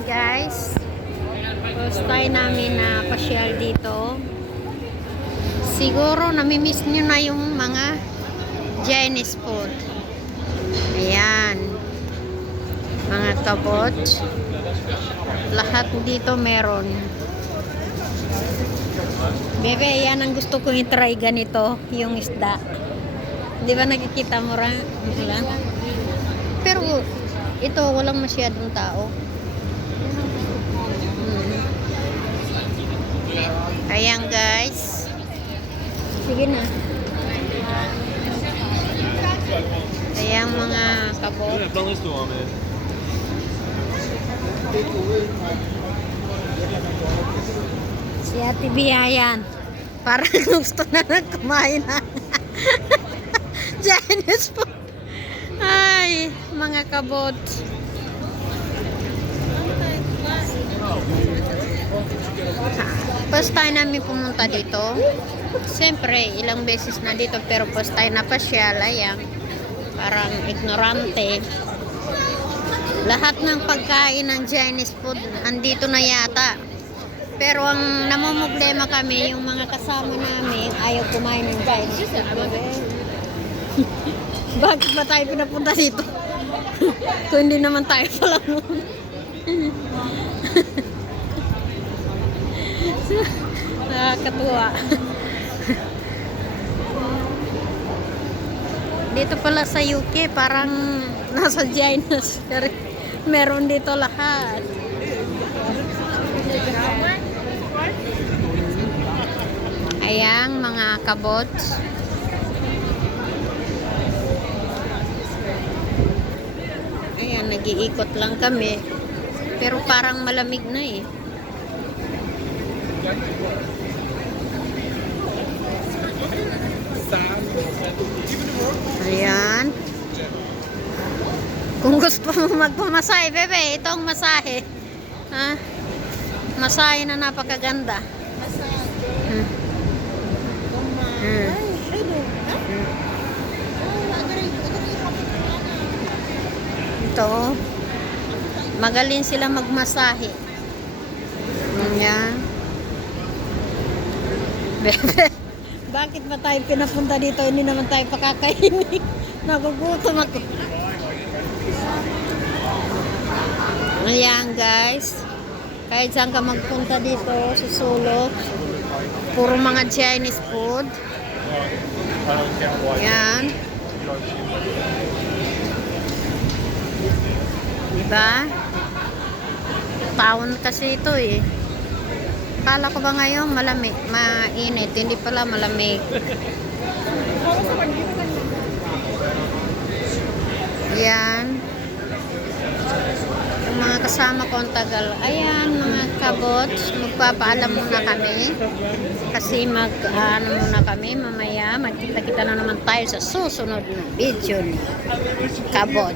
Guys, first time namin na pasyal dito. Siguro namimiss nyo na yung mga Chinese food. Ayan, mga kabot, lahat dito meron. Bebe, yan ang gusto kong i-try, ganito yung isda. Di ba nakikita mo ra? Wala. Pero ito walang masyadong tao. Ayan guys. Sige na. Ayan mga kabot. Si Ate Bia yan. Parang gusto na kumain na. Chinese food. Ay, mga kabot. First time namin pumunta dito. Siyempre, ilang beses na dito. Pero first time na pasyal. Ayan. Parang ignorante. Lahat ng pagkain ng Chinese food andito na yata. Pero ang namumblema kami, yung mga kasama namin ayaw kumain ng Chinese food. Bakit ba tayo pinapunta dito? Kung hindi naman tayo pala noon. Nakakatuwa. Dito pala sa UK, parang nasa China. Meron dito lahat. Ayan, mga kabot. Ayan, nag-iikot lang kami. Pero parang malamig na eh. Ayan. Kung gusto mo magpamasahe, bebe, ito ang masahe. Ha? Masahe na napakaganda. Ito. Magaling sila magmasahe. Ayan. Bebe, bakit ba tayo pinapunta dito? Hindi naman tayo pakakainin. Nagugutom ako. Ayan guys. Kahit saan ka magpunta dito sa Solo, puro mga Chinese food. Ayan. Diba? Town kasi ito eh. Kala ko ba ngayon malamig, mainit, hindi pala malamig. Yan. Yung mga kasama ko ang tagal. Ayan mga kabots, magpapaalam muna kami. Kasi muna kami, mamaya magkita-kita na naman tayo sa susunod na video ni Kabot.